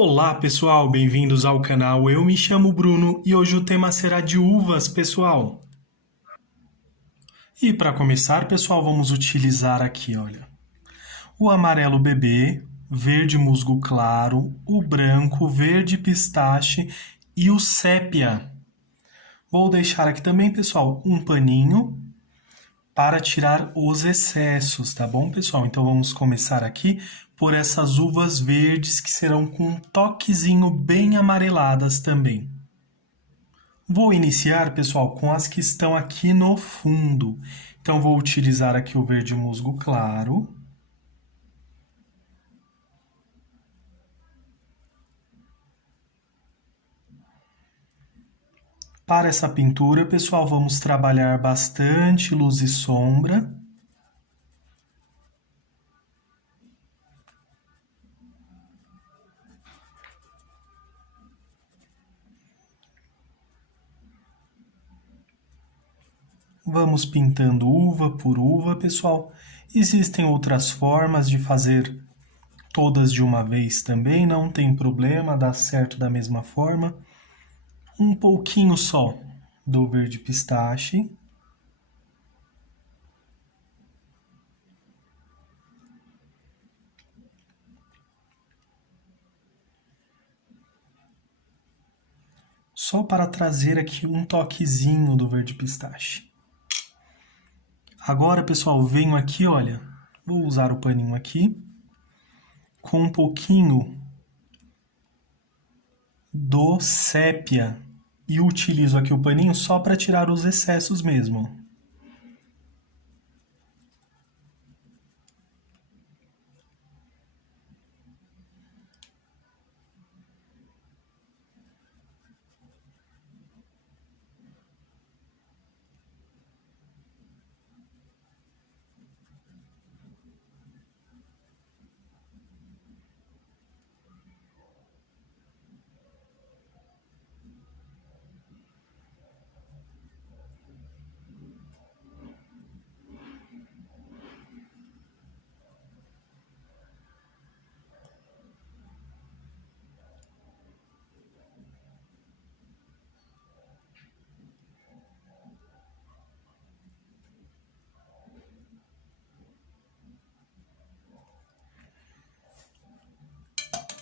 Olá pessoal, bem-vindos ao canal. Eu me chamo Bruno e hoje o tema será de uvas, pessoal. E para começar, pessoal, vamos utilizar aqui, olha, o amarelo bebê, verde musgo claro, o branco, verde pistache e o sépia. Vou deixar aqui também, pessoal, um paninho para tirar os excessos, tá bom, pessoal? Então vamos começar aqui por essas uvas verdes que serão com um toquezinho bem amareladas também. Vou iniciar, pessoal, com as que estão aqui no fundo. Então vou utilizar aqui o verde musgo claro. Para essa pintura, pessoal, vamos trabalhar bastante luz e sombra. Vamos pintando uva por uva, pessoal. Existem outras formas de fazer todas de uma vez também, não tem problema, dá certo da mesma forma. Um pouquinho só do verde pistache. Só para trazer aqui um toquezinho do verde pistache. Agora, pessoal, venho aqui, olha, vou usar o paninho aqui, com um pouquinho do sépia. E utilizo aqui o paninho só para tirar os excessos mesmo.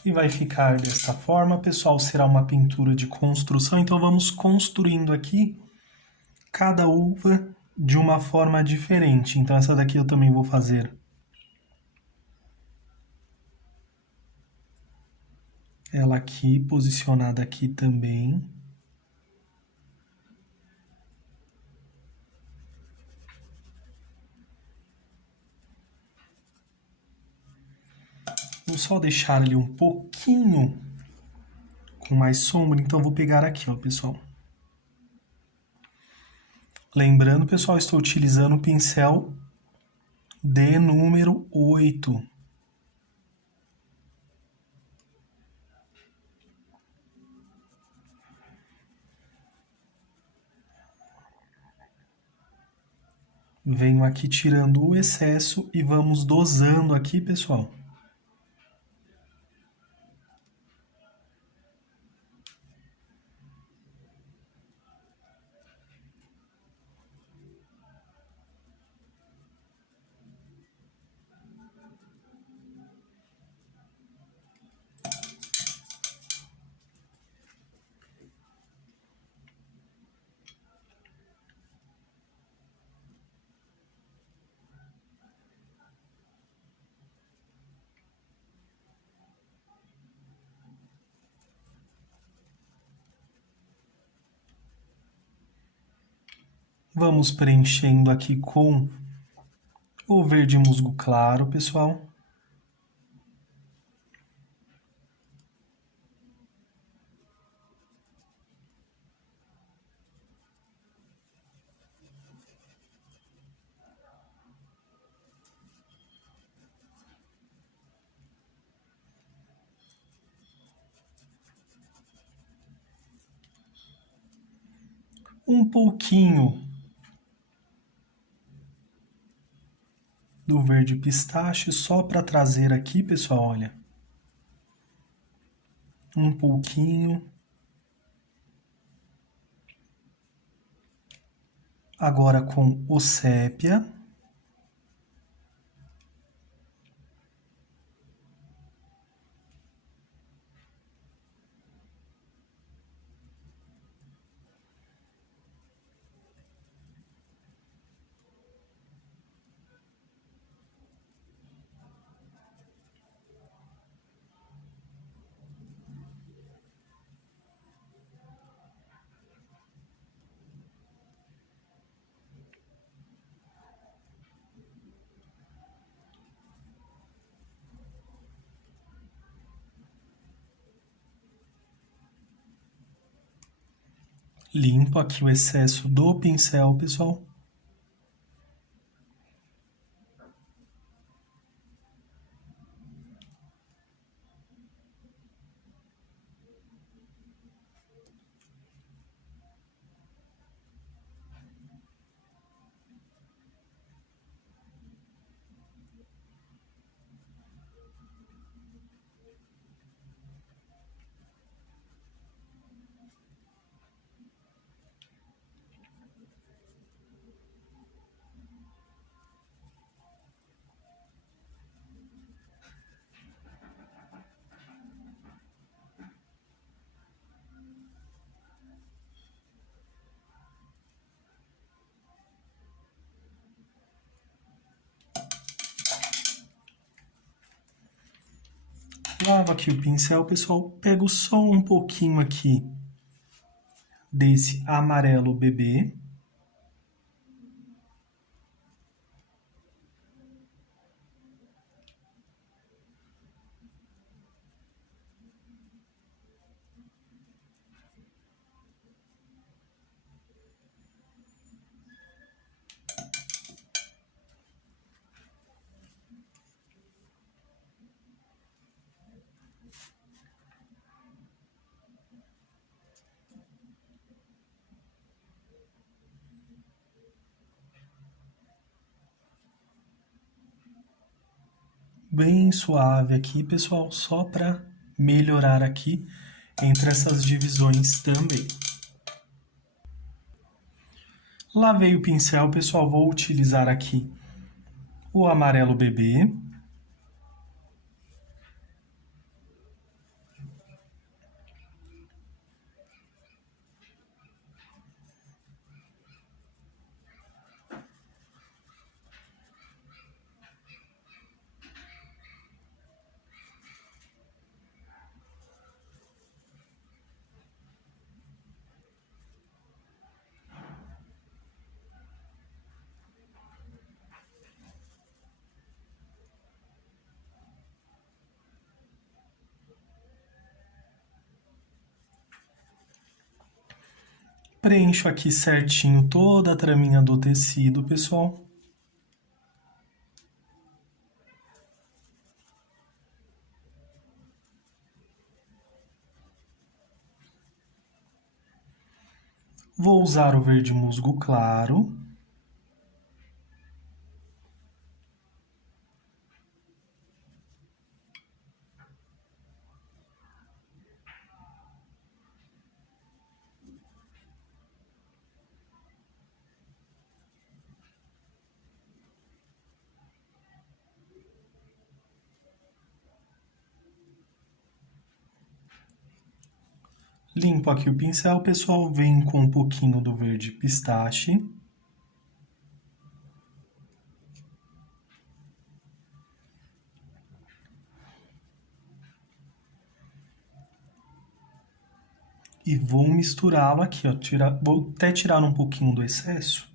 E vai ficar desta forma, pessoal, será uma pintura de construção, então vamos construindo aqui cada uva de uma forma diferente. Então essa daqui eu também vou fazer ela aqui, posicionada aqui também. Vou só deixar ele um pouquinho com mais sombra, então vou pegar aqui, ó, pessoal. Lembrando, pessoal, estou utilizando o pincel de número 8. Venho aqui tirando o excesso e vamos dosando aqui, pessoal. Vamos preenchendo aqui com o verde musgo claro, pessoal. Um pouquinho do verde pistache só para trazer aqui, pessoal, olha. Um pouquinho. Agora com o sépia. Limpo aqui o excesso do pincel, pessoal. Lavo aqui o pincel, pessoal. Pego só um pouquinho aqui desse amarelo bebê. Bem suave aqui, pessoal, só para melhorar aqui entre essas divisões também. Lavei o pincel, pessoal, vou utilizar aqui o amarelo bebê. Preencho aqui certinho toda a traminha do tecido, pessoal. Vou usar o verde musgo claro. Limpo aqui o pincel, pessoal, venho com um pouquinho do verde pistache. E vou misturá-lo aqui, ó. Vou até tirar um pouquinho do excesso.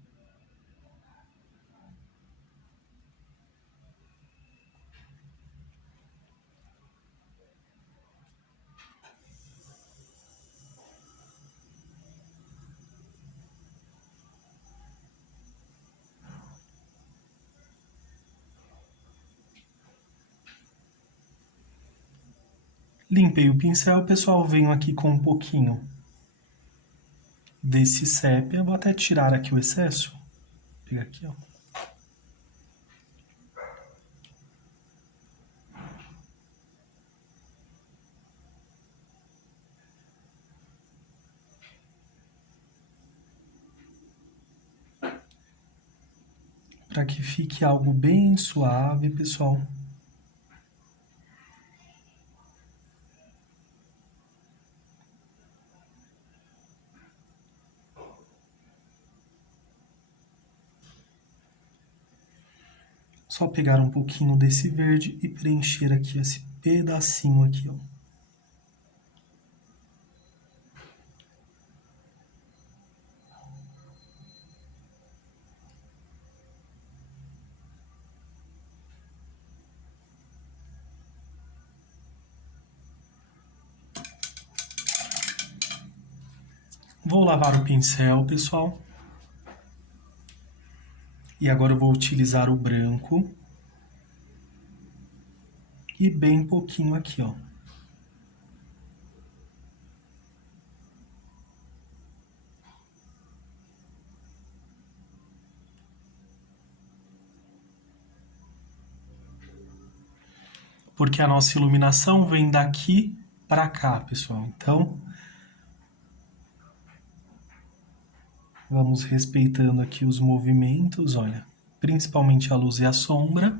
Limpei o pincel, pessoal, venho aqui com um pouquinho desse sépia. Vou até tirar aqui o excesso. Vou pegar aqui, ó. para que fique algo bem suave, pessoal. Só pegar um pouquinho desse verde e preencher aqui esse pedacinho aqui, ó. Vou lavar o pincel, pessoal. E agora eu vou utilizar o branco. E bem pouquinho aqui, ó. Porque a nossa iluminação vem daqui para cá, pessoal. Então, vamos respeitando aqui os movimentos, olha. Principalmente a luz e a sombra.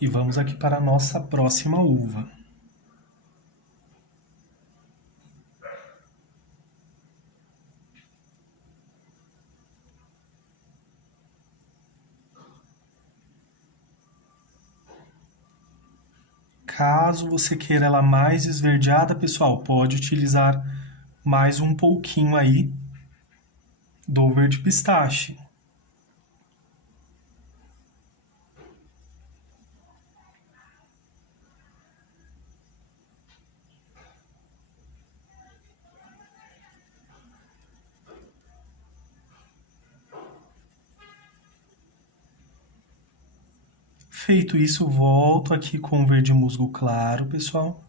E vamos aqui para a nossa próxima uva. Caso você queira ela mais esverdeada, pessoal, pode utilizar mais um pouquinho aí do verde pistache. Feito isso, volto aqui com o verde musgo claro, pessoal.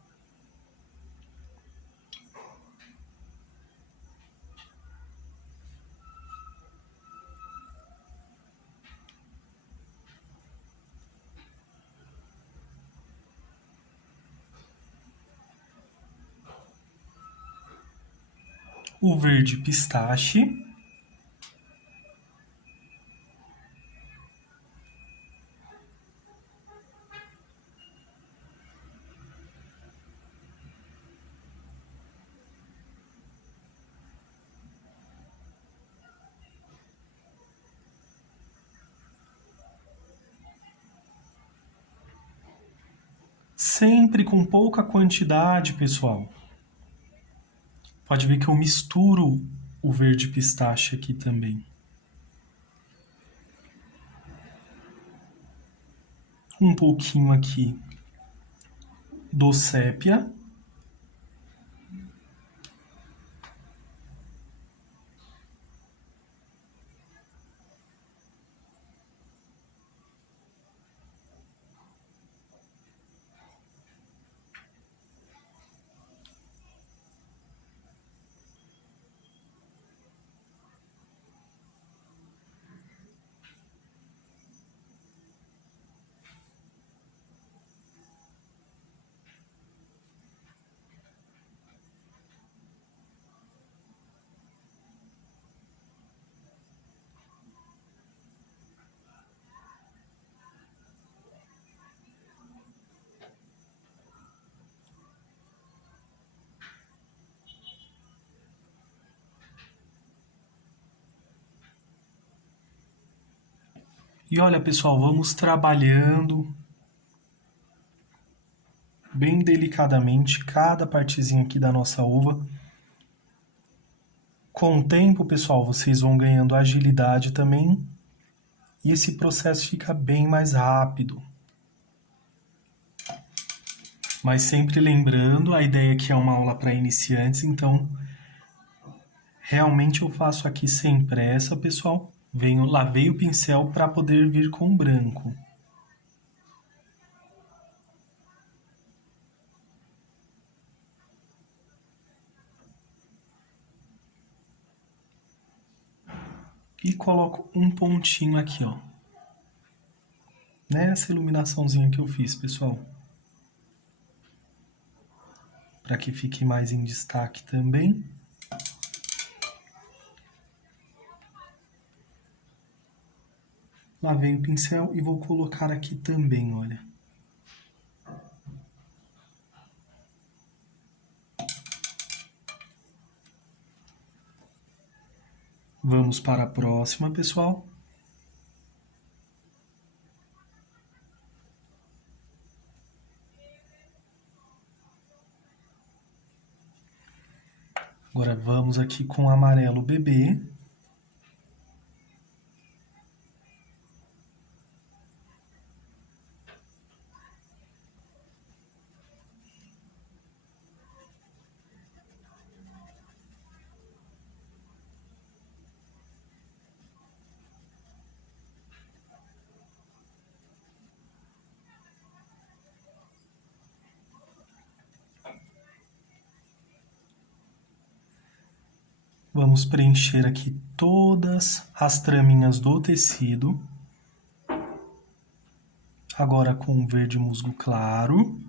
O verde pistache. Sempre com pouca quantidade, pessoal. Pode ver que eu misturo o verde pistache aqui também. Um pouquinho aqui do sépia. E olha, pessoal, vamos trabalhando bem delicadamente cada partezinha aqui da nossa uva. Com o tempo, pessoal, vocês vão ganhando agilidade também e esse processo fica bem mais rápido. Mas sempre lembrando, a ideia aqui é uma aula para iniciantes, então realmente eu faço aqui sem pressa, pessoal. Lavei o pincel para poder vir com branco. E coloco um pontinho aqui, ó. Nessa iluminaçãozinha que eu fiz, pessoal. Para que fique mais em destaque também. Lavei o pincel e vou colocar aqui também, olha. Vamos para a próxima, pessoal. Agora vamos aqui com o amarelo bebê. Vamos preencher aqui todas as traminhas do tecido. Agora com o verde musgo claro.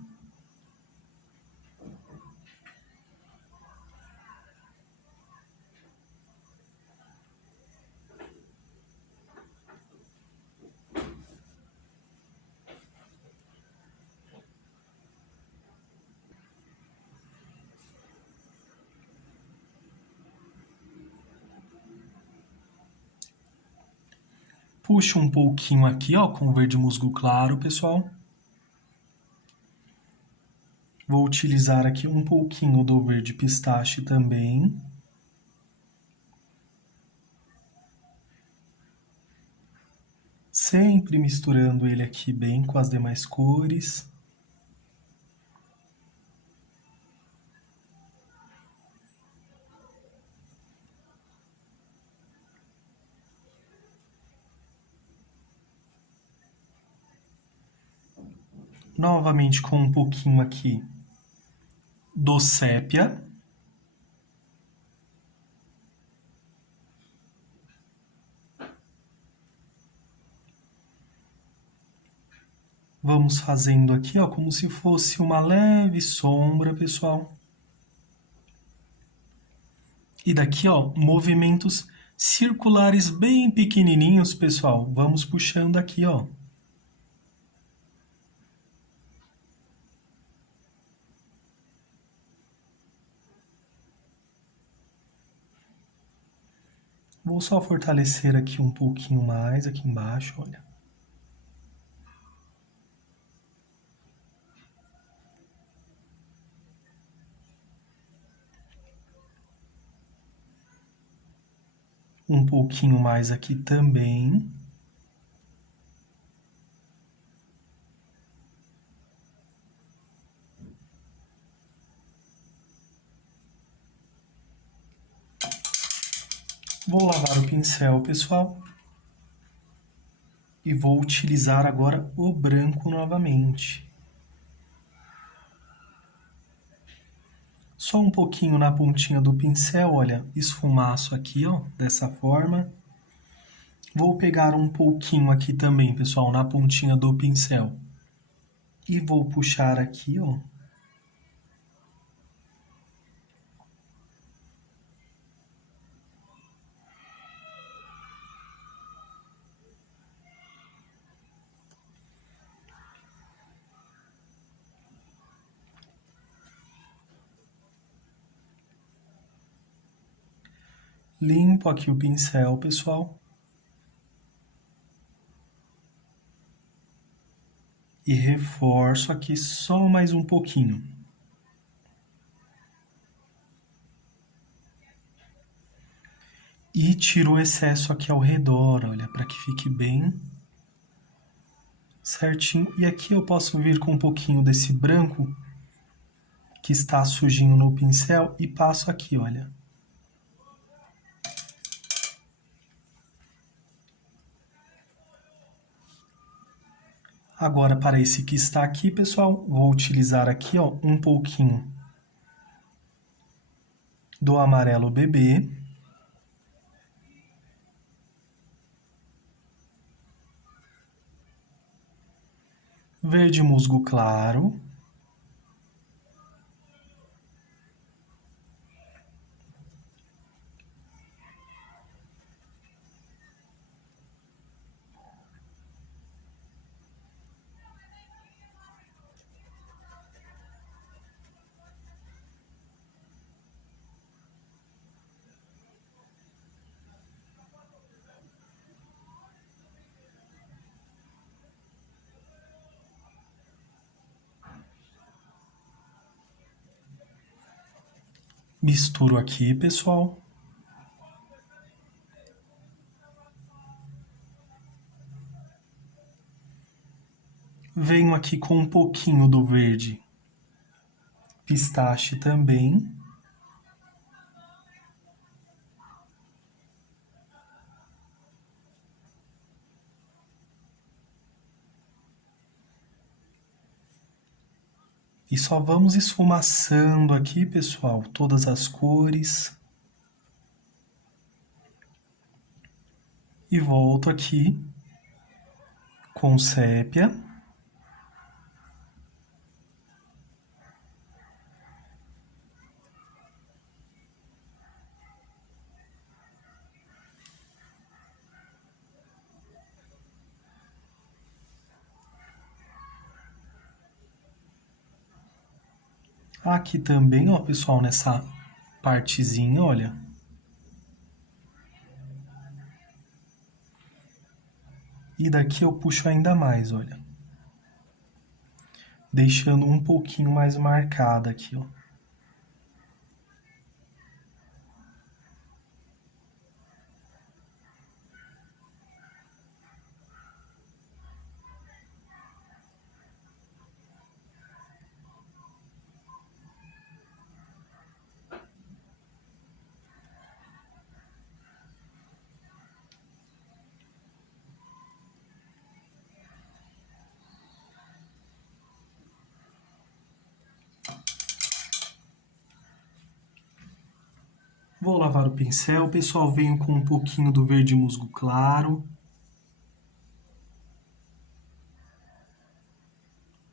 Puxa um pouquinho aqui, ó, com o verde musgo claro, pessoal. Vou utilizar aqui um pouquinho do verde pistache também. Sempre misturando ele aqui bem com as demais cores. Novamente com um pouquinho aqui do sépia. Vamos fazendo aqui, ó, como se fosse uma leve sombra, pessoal. E daqui, ó, movimentos circulares bem pequenininhos, pessoal. Vamos puxando aqui, ó. Vou só fortalecer aqui um pouquinho mais, aqui embaixo, olha. Um pouquinho mais aqui também. Vou lavar o pincel, pessoal. E vou utilizar agora o branco novamente. Só um pouquinho na pontinha do pincel, olha, esfumaço aqui, ó, dessa forma. Vou pegar um pouquinho aqui também, pessoal, na pontinha do pincel. E vou puxar aqui, ó. Limpo aqui o pincel, pessoal. E reforço aqui só mais um pouquinho. E tiro o excesso aqui ao redor, olha, para que fique bem certinho. E aqui eu posso vir com um pouquinho desse branco que está sujinho no pincel e passo aqui, olha. Agora, para esse que está aqui, pessoal, vou utilizar aqui, ó, um pouquinho do amarelo bebê. Verde musgo claro. Misturo aqui, pessoal. Venho aqui com um pouquinho do verde pistache também. E só vamos esfumaçando aqui, pessoal, todas as cores. E volto aqui com sépia. Aqui também, ó, pessoal, nessa partezinha, olha. E daqui eu puxo ainda mais, olha. Deixando um pouquinho mais marcada aqui, ó. Vou lavar o pincel, pessoal, venho com um pouquinho do verde musgo claro.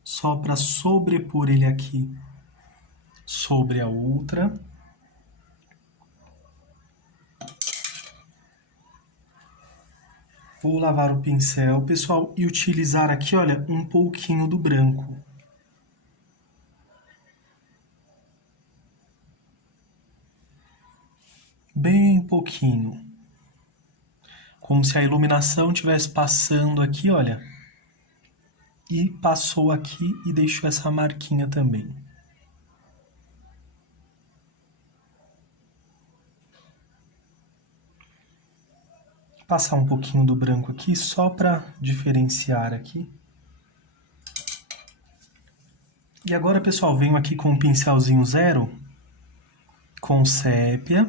Só para sobrepor ele aqui sobre a outra. Vou lavar o pincel, pessoal, e utilizar aqui, olha, um pouquinho do branco. Bem pouquinho. Como se a iluminação estivesse passando aqui, olha. E passou aqui e deixou essa marquinha também. Passar um pouquinho do branco aqui, só para diferenciar aqui. E agora, pessoal, venho aqui com um pincelzinho zero, com sépia.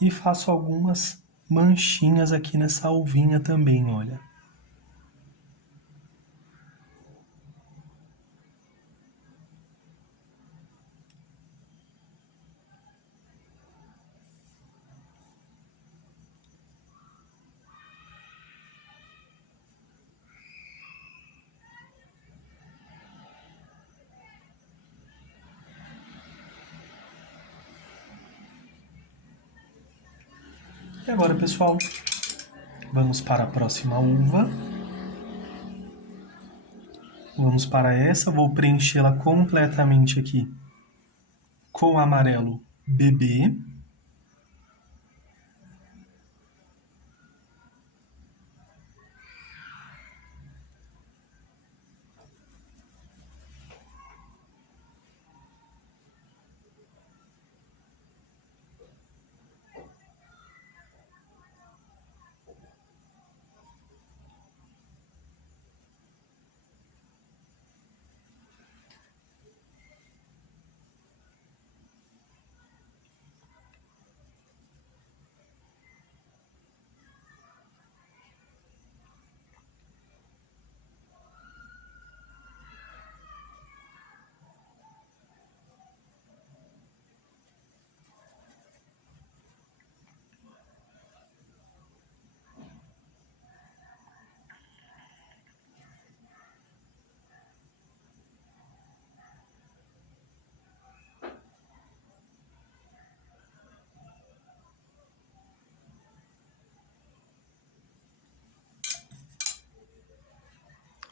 E faço algumas manchinhas aqui nessa alvinha também, olha. E agora, pessoal, vamos para a próxima uva. Vamos para essa, vou preenchê-la completamente aqui com amarelo bebê.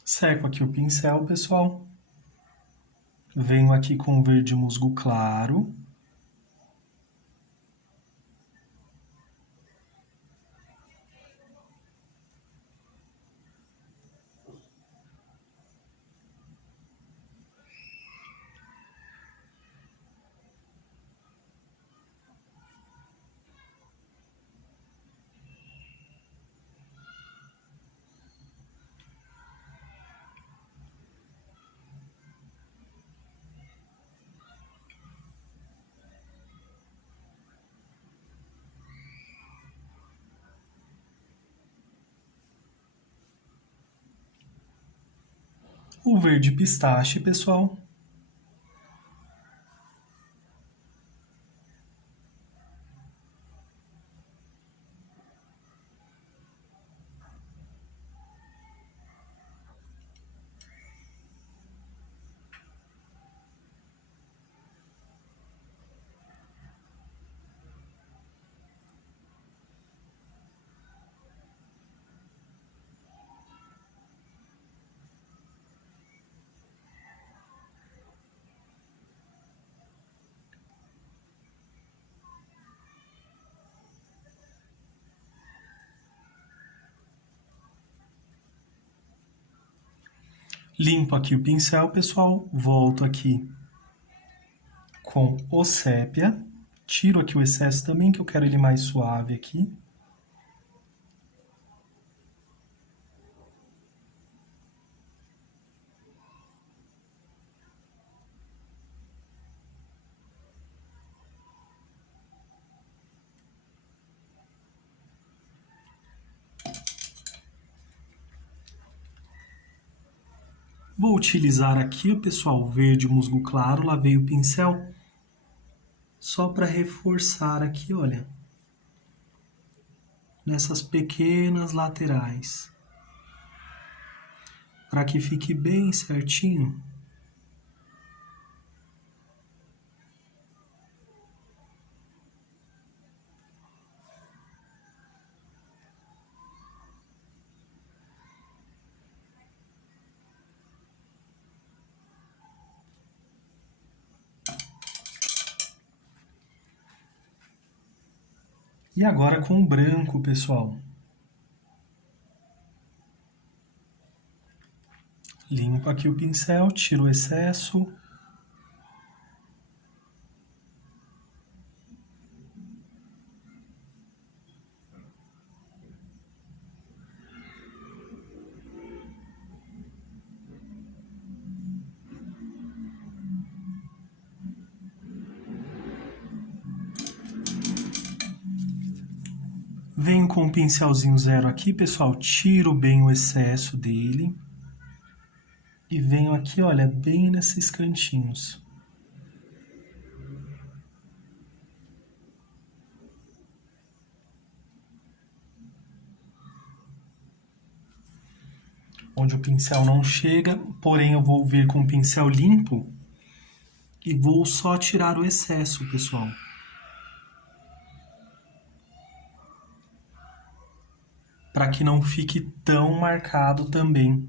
Seco aqui o pincel, pessoal. Venho aqui com verde musgo claro. o verde pistache, pessoal. Limpo aqui o pincel, pessoal. Volto aqui com o sépia. Tiro aqui o excesso também, que eu quero ele mais suave aqui. Vou utilizar aqui, pessoal, o verde musgo claro. Lavei o pincel só para reforçar aqui, olha, nessas pequenas laterais, para que fique bem certinho. E agora com o branco, pessoal. Limpo aqui o pincel, tiro o excesso. Venho com o pincelzinho zero aqui, pessoal, tiro bem o excesso dele. E venho aqui, olha, bem nesses cantinhos. Onde o pincel não chega, porém eu vou vir com o pincel limpo e vou só tirar o excesso, pessoal. Para que não fique tão marcado também.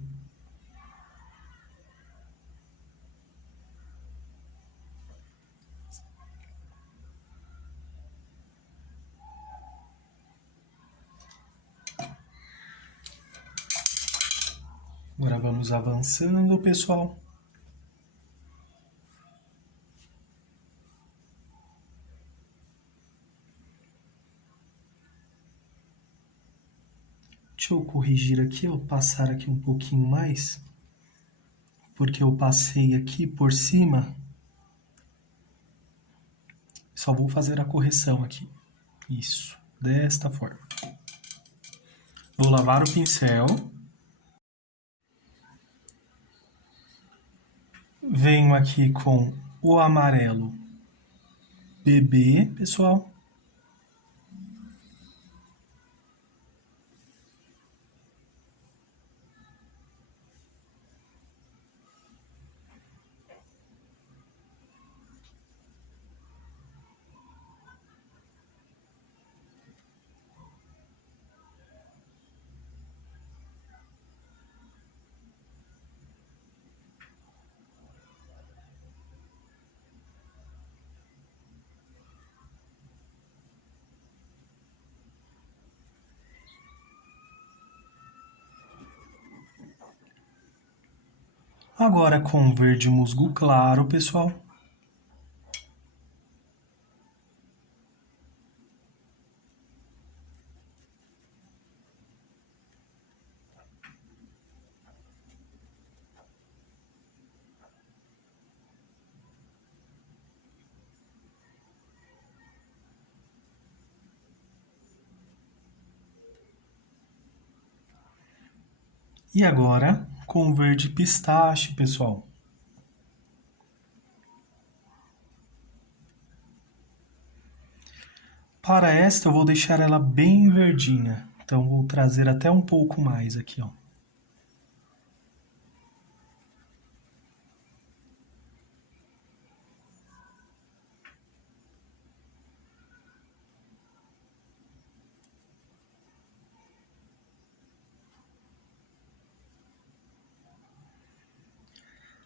Agora vamos avançando, pessoal. Deixa eu corrigir aqui, eu passar aqui um pouquinho mais, porque eu passei aqui por cima. Só vou fazer a correção aqui. Isso, desta forma. Vou lavar o pincel. Venho aqui com o amarelo bebê, pessoal. Agora com verde musgo claro, pessoal. E agora, com verde pistache, pessoal. Para esta, eu vou deixar ela bem verdinha. Então, vou trazer até um pouco mais aqui, ó.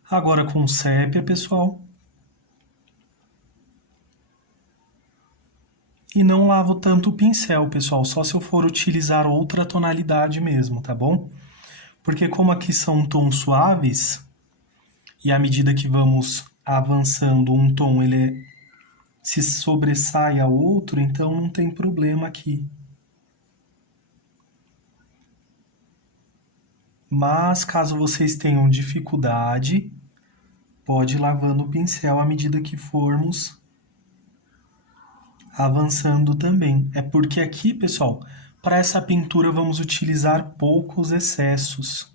Agora com sépia, pessoal. E não lavo tanto o pincel, pessoal, só se eu for utilizar outra tonalidade mesmo, tá bom? Porque como aqui são tons suaves, e à medida que vamos avançando, um tom se sobressai ao outro, então não tem problema aqui. Mas caso vocês tenham dificuldade, pode ir lavando o pincel à medida que formos avançando também. É porque aqui, pessoal, para essa pintura vamos utilizar poucos excessos.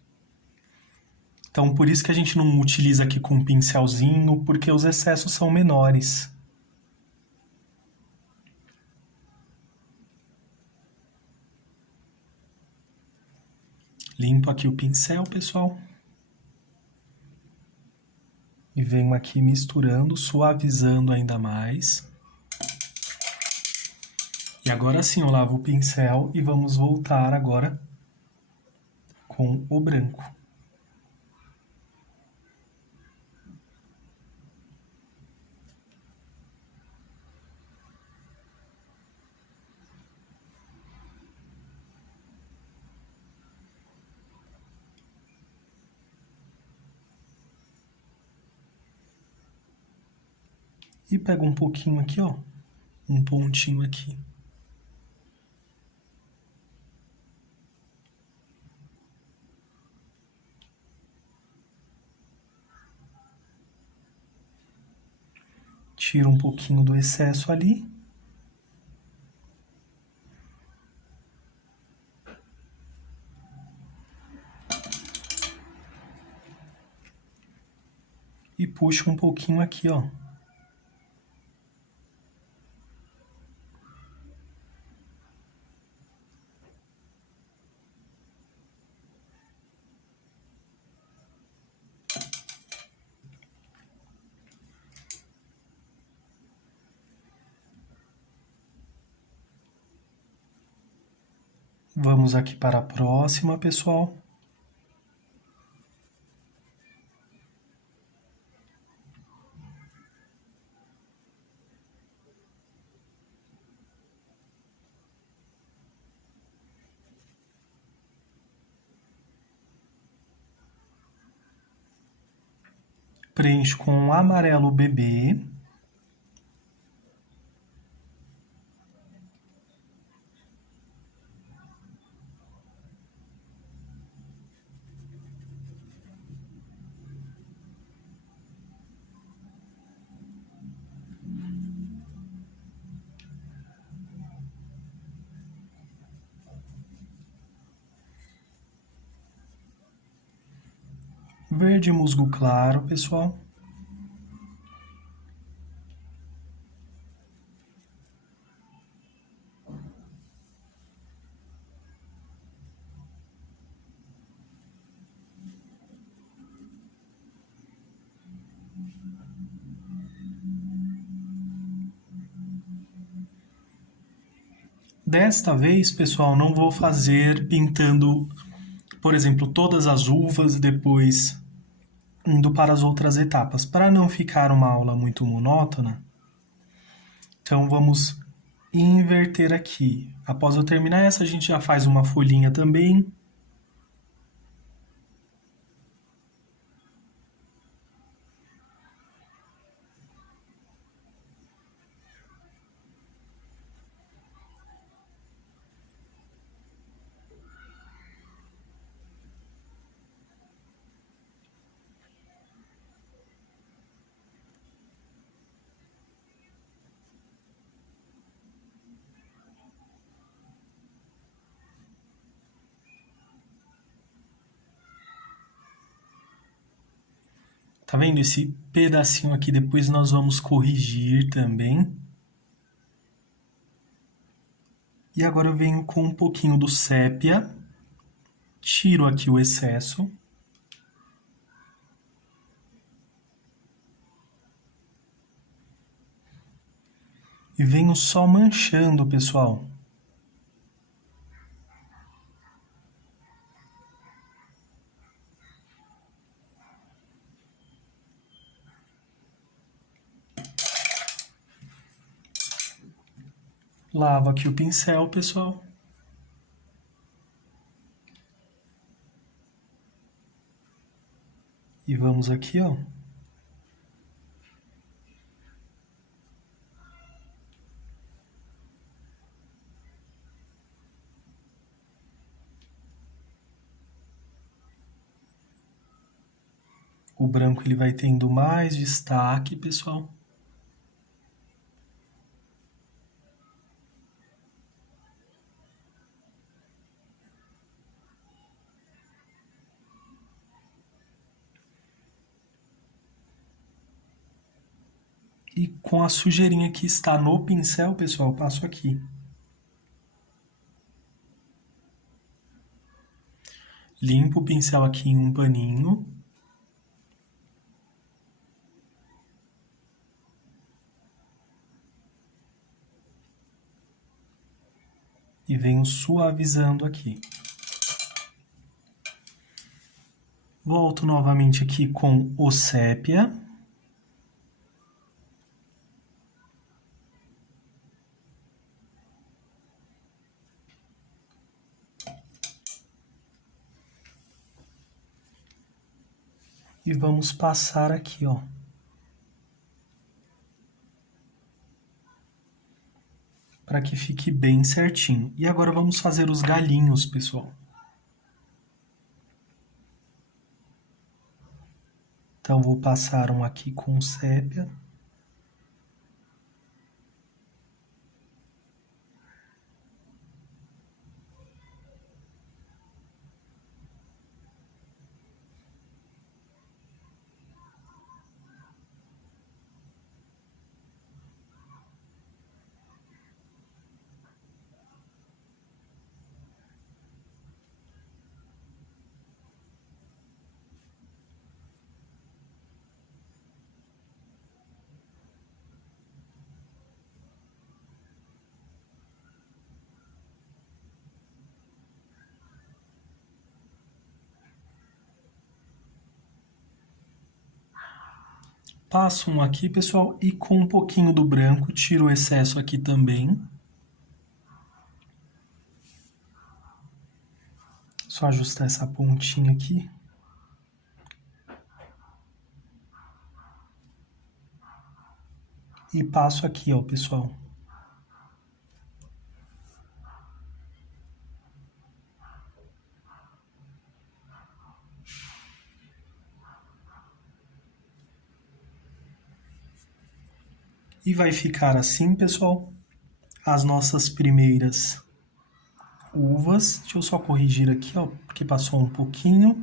Então, por isso que a gente não utiliza aqui com um pincelzinho, porque os excessos são menores. Limpo aqui o pincel, pessoal. E venho aqui misturando, suavizando ainda mais. E agora sim eu lavo o pincel e vamos voltar agora com o branco. E pego um pouquinho aqui, ó, um pontinho aqui. Tiro um pouquinho do excesso ali. E puxo um pouquinho aqui, ó. Vamos aqui para a próxima, pessoal. Preencho com um amarelo bebê. Verde musgo claro, pessoal. Desta vez, pessoal, não vou fazer pintando, por exemplo, todas as uvas e depois indo para as outras etapas, para não ficar uma aula muito monótona. Então vamos inverter aqui. Após eu terminar essa, a gente já faz uma folhinha também. Tá vendo esse pedacinho aqui? Depois nós vamos corrigir também. E agora eu venho com um pouquinho do sépia. Tiro aqui o excesso. E venho só manchando, pessoal. Lavo aqui o pincel, pessoal. E vamos aqui, ó. O branco ele vai tendo mais destaque, pessoal. E com a sujeirinha que está no pincel, pessoal, eu passo aqui. Limpo o pincel aqui em um paninho. E venho suavizando aqui. Volto novamente aqui com o sépia. E vamos passar aqui, ó. Para que fique bem certinho. E agora vamos fazer os galinhos, pessoal. Então, vou passar um aqui com sépia. Passo um aqui, pessoal, e com um pouquinho do branco, tiro o excesso aqui também. Só ajustar essa pontinha aqui. E passo aqui, ó, pessoal. E vai ficar assim, pessoal, as nossas primeiras uvas. Deixa eu só corrigir aqui, ó, porque passou um pouquinho.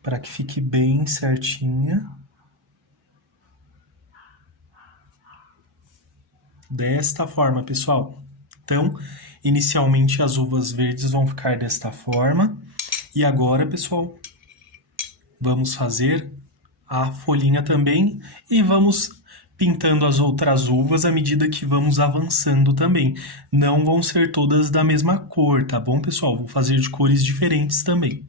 Para que fique bem certinha. Desta forma, pessoal. Então, inicialmente as uvas verdes vão ficar desta forma. E agora, pessoal, vamos fazer a folhinha também e vamos pintando as outras uvas à medida que vamos avançando também. Não vão ser todas da mesma cor, tá bom, pessoal? Vou fazer de cores diferentes também.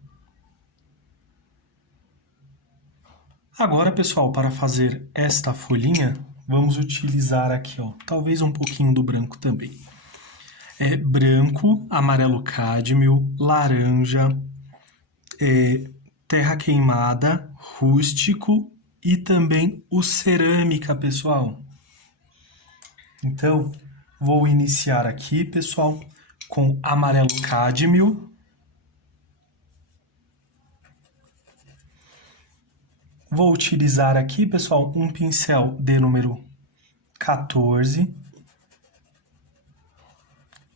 Agora, pessoal, para fazer esta folhinha, vamos utilizar aqui, ó, talvez um pouquinho do branco também. Branco, amarelo cádmio, laranja, terra queimada, rústico e também o cerâmica, pessoal. Então, vou iniciar aqui, pessoal, com amarelo cádmio. Vou utilizar aqui, pessoal, um pincel de número 14.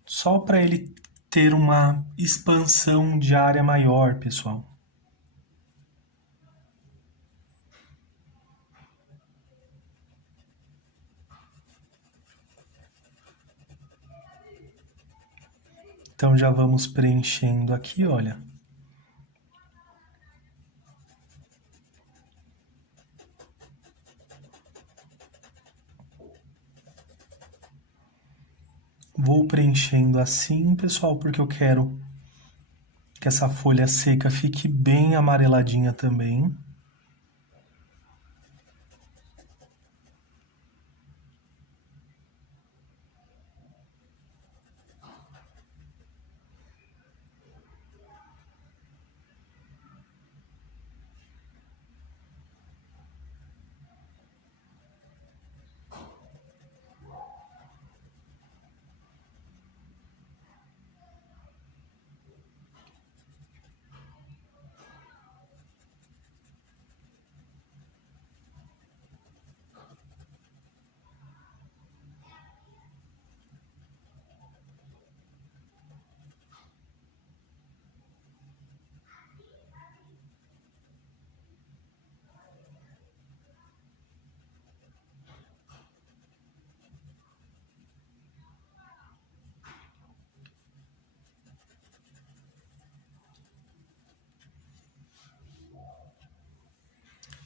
Só para ele ter uma expansão de área maior, pessoal. Então já vamos preenchendo aqui, olha. Vou preenchendo assim, pessoal, porque eu quero que essa folha seca fique bem amareladinha também.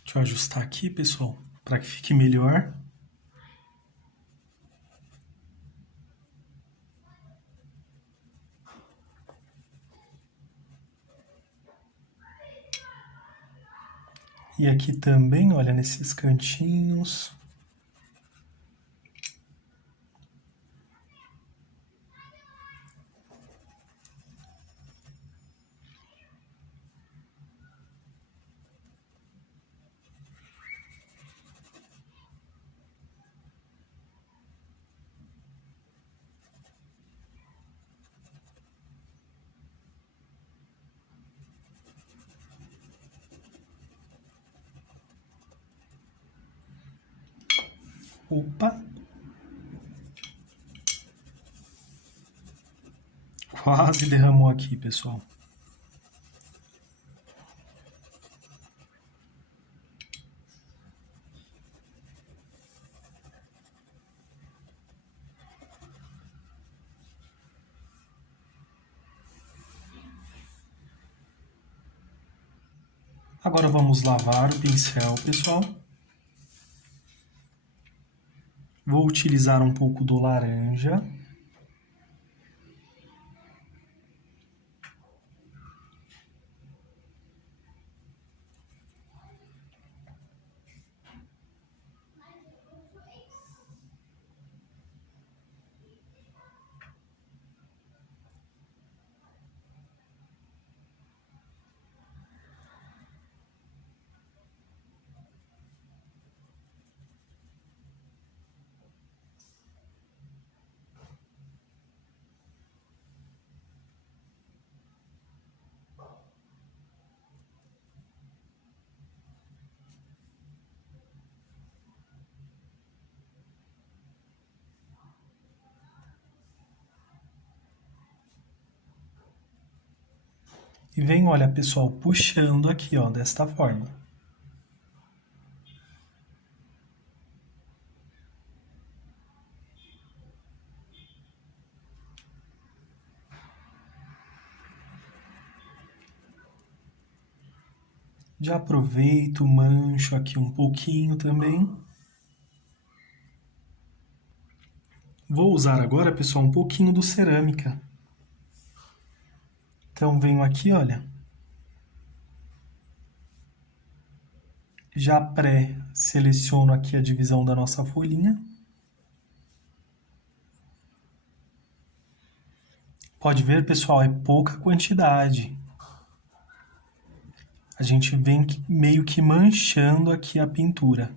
Deixa eu ajustar aqui, pessoal, para que fique melhor. E aqui também, olha, nesses cantinhos. Opa! Quase derramou aqui, pessoal. Agora vamos lavar o pincel, pessoal. Vou utilizar um pouco do laranja. E vem, olha, pessoal, puxando aqui, ó, desta forma. Já aproveito, mancho aqui um pouquinho também. Vou usar agora, pessoal, um pouquinho do cerâmica. Então venho aqui, olha. Já pré-seleciono aqui a divisão da nossa folhinha. Pode ver, pessoal, é pouca quantidade. A gente vem meio que manchando aqui a pintura.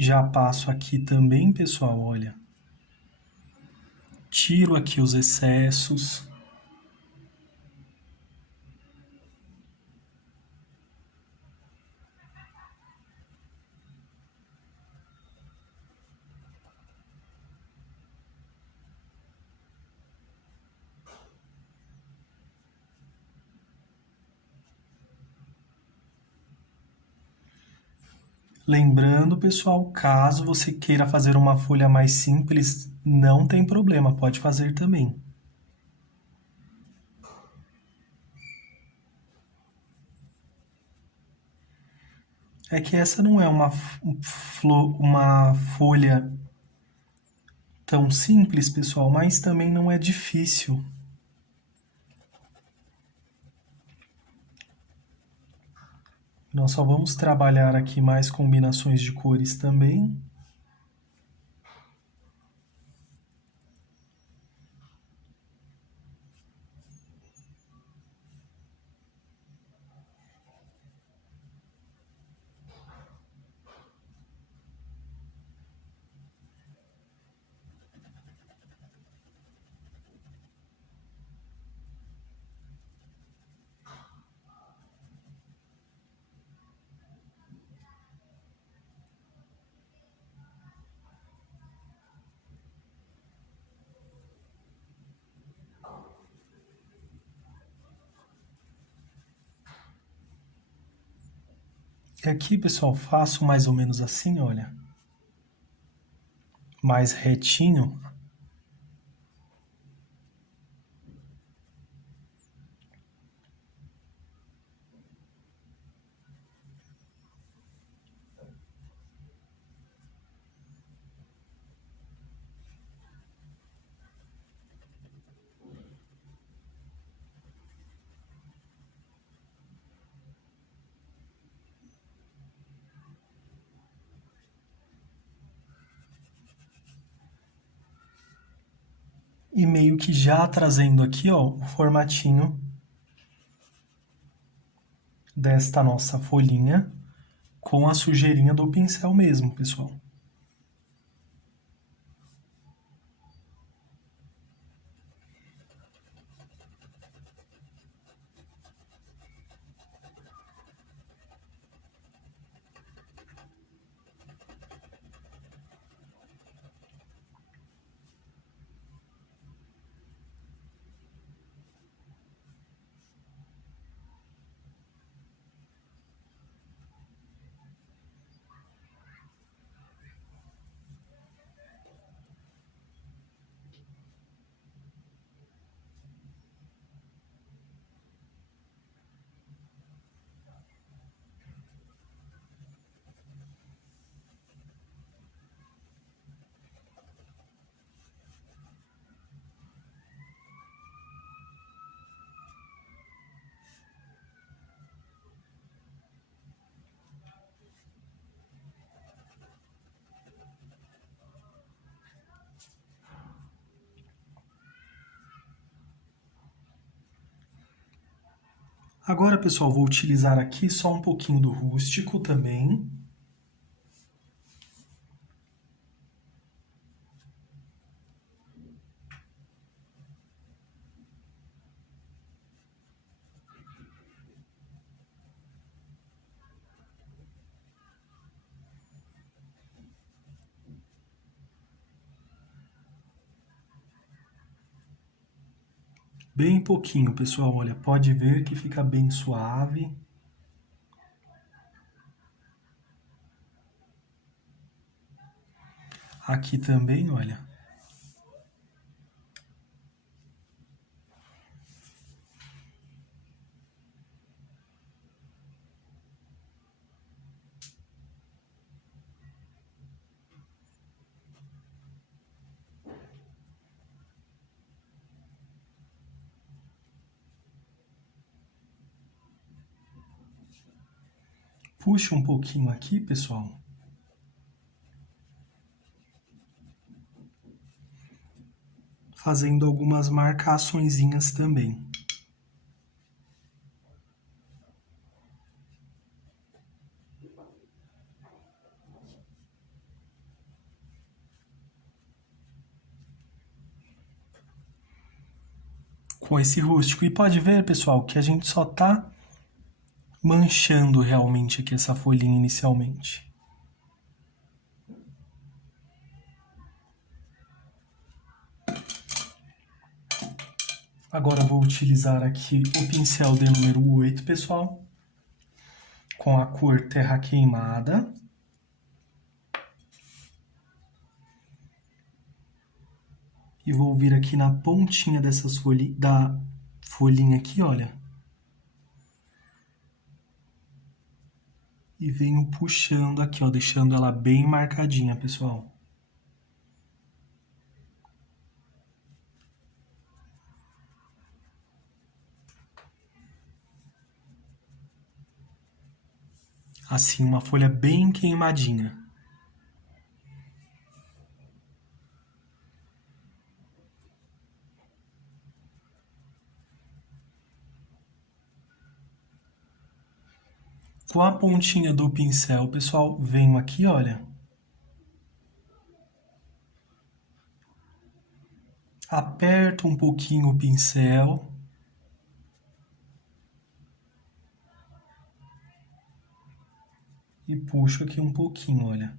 Já passo aqui também, pessoal, olha. Tiro aqui os excessos. Lembrando, pessoal, caso você queira fazer uma folha mais simples, não tem problema, pode fazer também. É que essa não é uma folha tão simples, pessoal, mas também não é difícil. Nós só vamos trabalhar aqui mais combinações de cores também. E aqui, pessoal, faço mais ou menos assim, olha. Mais retinho. E meio que já trazendo aqui, ó, o formatinho desta nossa folhinha com a sujeirinha do pincel mesmo, pessoal. Agora, pessoal, vou utilizar aqui só um pouquinho do rústico também. Bem pouquinho, pessoal, olha, pode ver que fica bem suave. Aqui também, olha. Puxa um pouquinho aqui, pessoal. Fazendo algumas marcaçõezinhas também. com esse rústico. E pode ver, pessoal, que a gente só tá manchando realmente aqui essa folhinha inicialmente. Agora eu vou utilizar aqui o pincel de número 8, pessoal, com a cor terra queimada. E vou vir aqui na pontinha da folhinha aqui, olha. E venho puxando aqui, ó, deixando ela bem marcadinha, pessoal. Assim, uma folha bem queimadinha. Com a pontinha do pincel, pessoal, venho aqui, olha. Aperto um pouquinho o pincel. E puxo aqui um pouquinho, olha.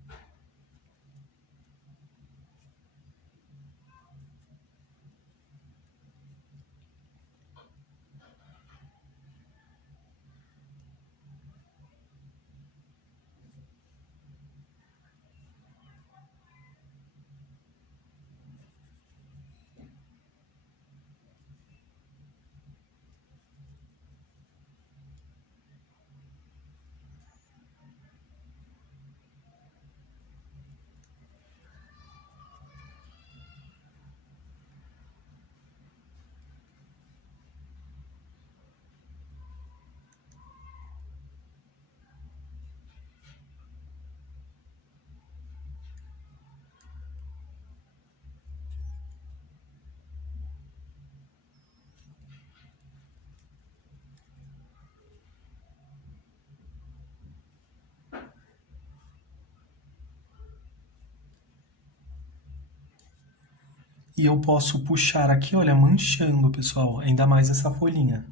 E eu posso puxar aqui, olha, manchando, pessoal, ainda mais essa folhinha.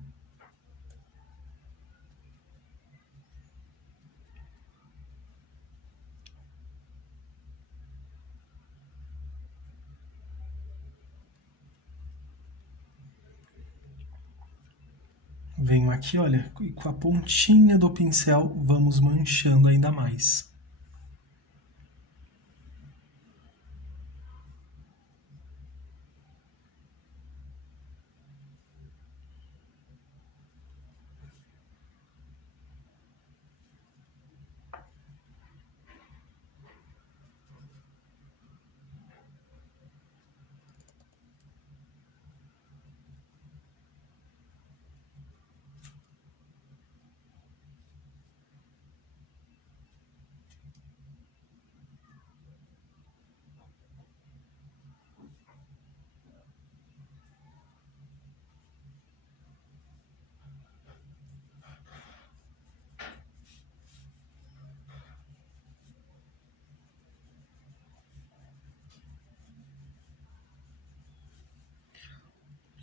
Venho aqui, olha, e com a pontinha do pincel vamos manchando ainda mais.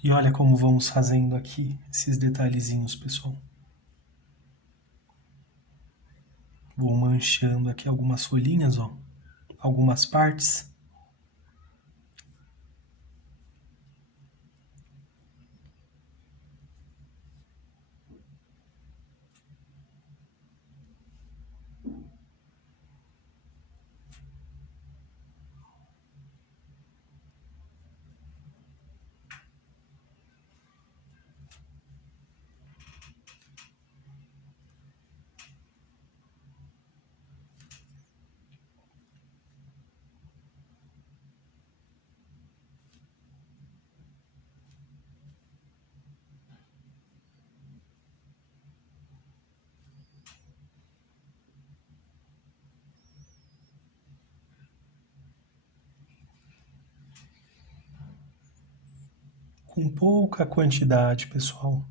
E olha como vamos fazendo aqui esses detalhezinhos, pessoal. Vou manchando aqui algumas folhinhas, ó, algumas partes. Com pouca quantidade, pessoal.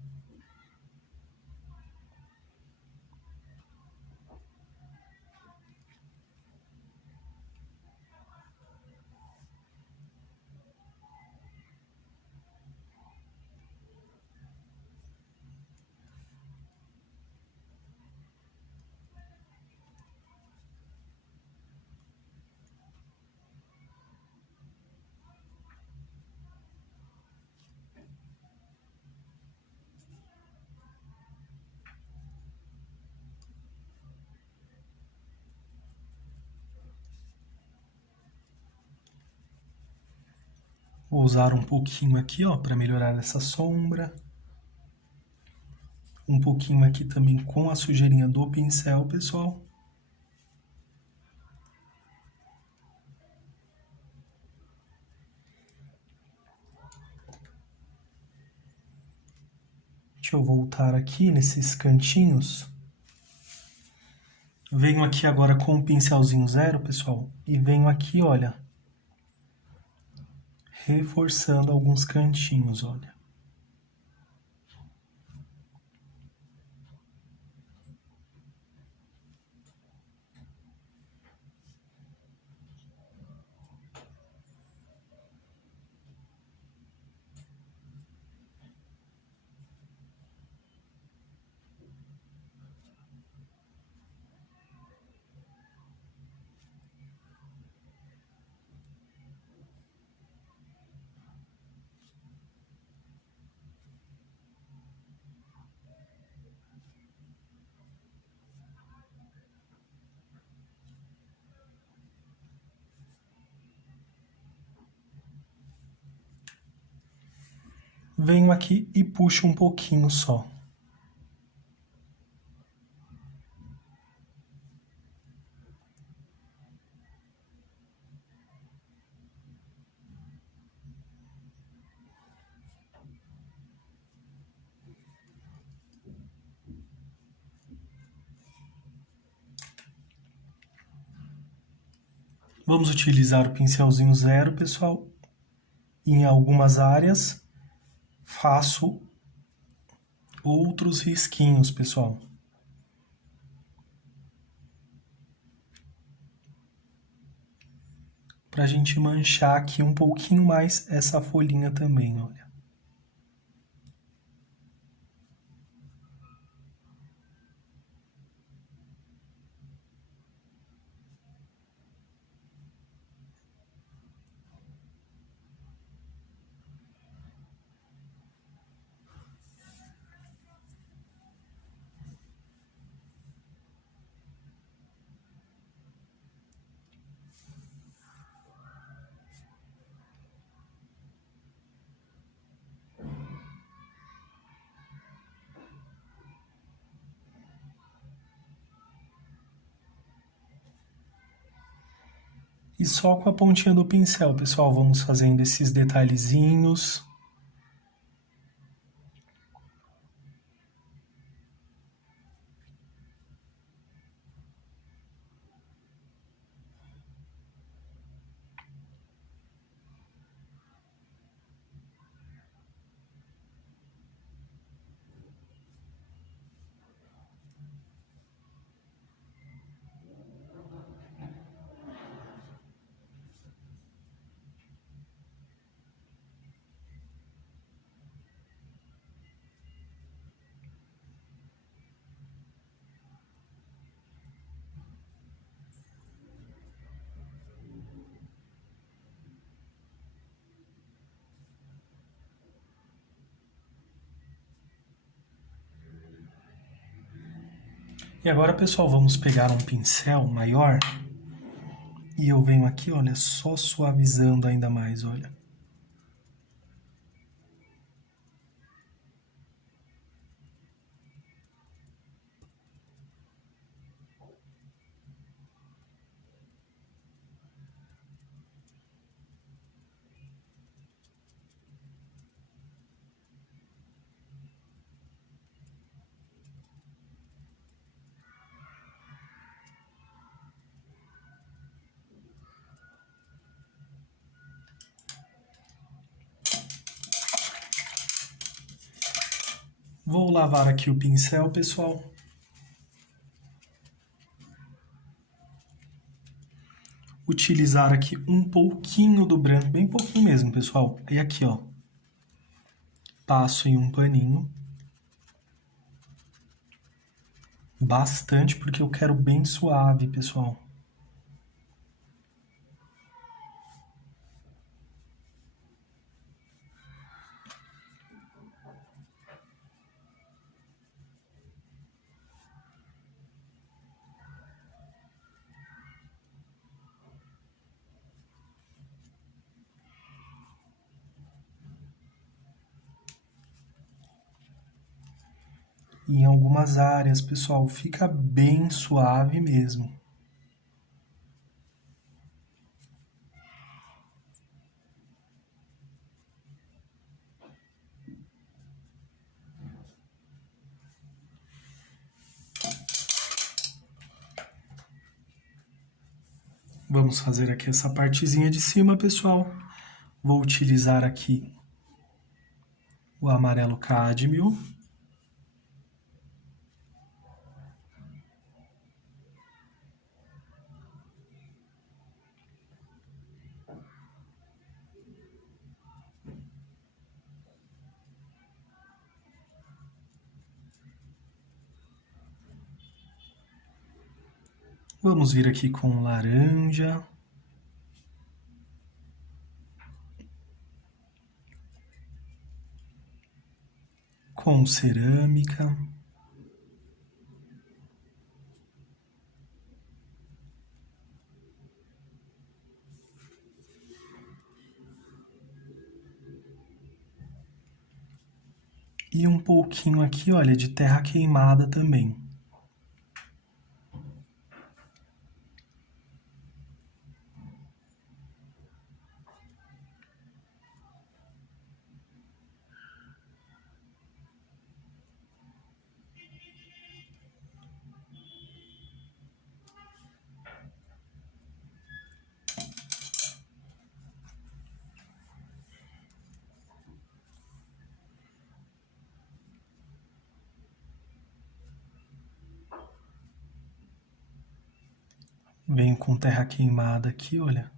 Vou usar um pouquinho aqui, ó, para melhorar essa sombra. Um pouquinho aqui também com a sujeirinha do pincel, pessoal. Deixa eu voltar aqui nesses cantinhos. Venho aqui agora com o pincelzinho zero, pessoal, e venho aqui, olha, reforçando alguns cantinhos, olha. Venho aqui e puxo um pouquinho só. Vamos utilizar o pincelzinho zero, pessoal. Em algumas áreas, faço outros risquinhos, pessoal. Pra gente manchar aqui um pouquinho mais essa folhinha também, olha. E só com a pontinha do pincel, pessoal, vamos fazendo esses detalhezinhos. E agora, pessoal, vamos pegar um pincel maior e eu venho aqui, olha, só suavizando ainda mais, olha. Vou lavar aqui o pincel, pessoal. Utilizar aqui um pouquinho do branco, bem pouquinho mesmo, pessoal. E aqui, ó, passo em um paninho. Bastante, porque eu quero bem suave, pessoal. em algumas áreas, pessoal, fica bem suave mesmo. Vamos fazer aqui essa partezinha de cima, pessoal. Vou utilizar aqui o amarelo cádmio. Vamos vir aqui com laranja. Com cerâmica. E um pouquinho aqui, olha, de terra queimada também. Venho com terra queimada aqui, olha.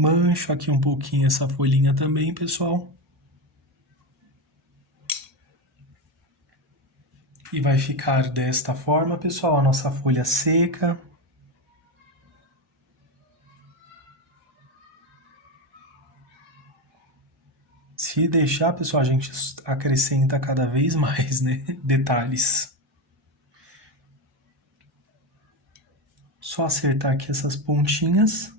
Mancho aqui um pouquinho essa folhinha também, pessoal. E vai ficar desta forma, pessoal, a nossa folha seca. Se deixar, pessoal, a gente acrescenta cada vez mais, né, detalhes. Só acertar aqui essas pontinhas.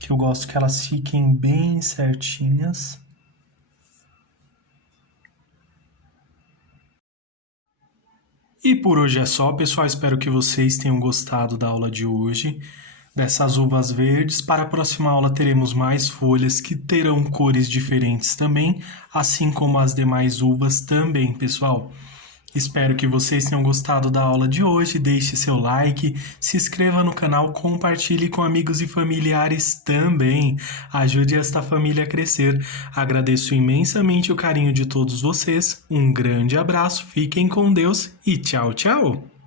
Que eu gosto que elas fiquem bem certinhas. E por hoje é só, pessoal. Espero que vocês tenham gostado da aula de hoje, dessas uvas verdes. Para a próxima aula teremos mais folhas que terão cores diferentes também, assim como as demais uvas também, pessoal. Espero que vocês tenham gostado da aula de hoje. Deixe seu like, se inscreva no canal, compartilhe com amigos e familiares também. Ajude esta família a crescer. Agradeço imensamente o carinho de todos vocês. Um grande abraço, fiquem com Deus e tchau, tchau!